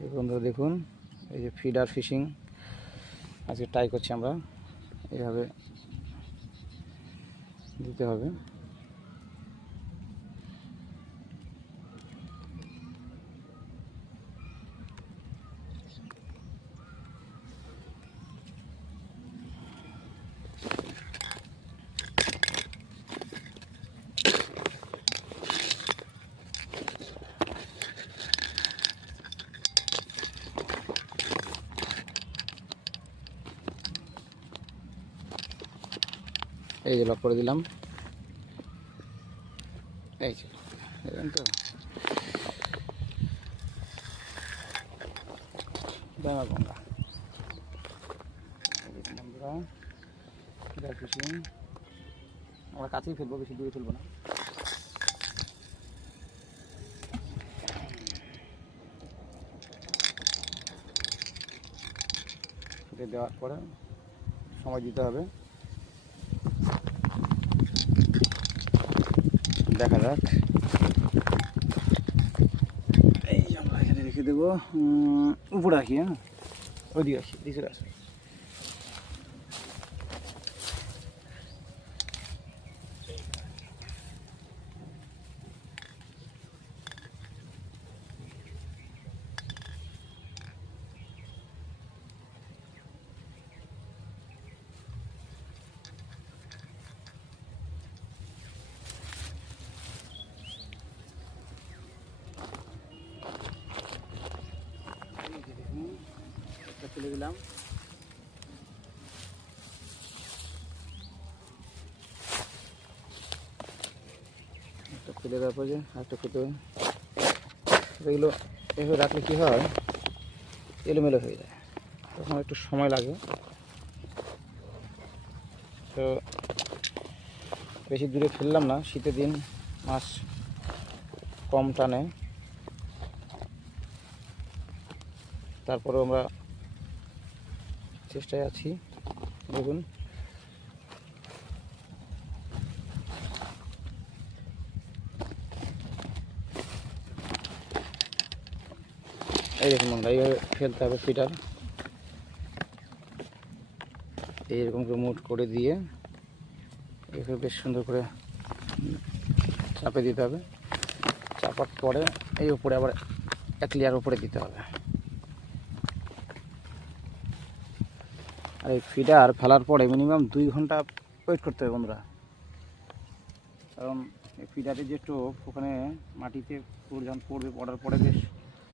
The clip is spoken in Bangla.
এই বন্ধুরা দেখুন, এই যে ফিডার ফিশিং আজকে ট্রাই করছি আমরা। এইভাবে দিতে হবে। এই যে লক করে দিলাম, এই যে দেখেন তো ডাঙা গঙ্গা। আমরা ফিডার ফিশিং আমরা কাছেই ফেলবো, বেশি দূরে ফেলবো না। ফিডে দেওয়ার পরে সময় দিতে হবে। দেখা যাক। এই যে আমরা এখানে রেখে দেবো, উপরে রাখি। হ্যাঁ, ওইদিকে আসি, দিকে আসি। ফেলে দিলাম। একটা ফেলে দেওয়ার পরে আরেকটা খেতে হবে। এগুলো এভাবে রাখলে কী হয়, এলোমেলো হয়ে যায়, তখন একটু সময় লাগে। তো বেশি দূরে ফেললাম না, শীতের দিন মাছ কম টানে। তারপরেও আমরা চেষ্টায় আছি। দেখুন এই দেখুন বন্ধুরা, এইভাবে ফেলতে হবে ফিডার। এইরকম করে মুট করে দিয়ে এখানে বেশ সুন্দর করে চাপে দিতে হবে। চাপার পরে এই উপরে আবার এক লেয়ার উপরে দিতে হবে। আর এই ফিডার ফেলার পরে মিনিমাম 2 ঘন্টা ওয়েট করতে হবে বন্ধুরা, কারণ এই ফিডারের যে টোপ ওখানে মাটিতে যখন পড়বে, পড়ার পরে বেশ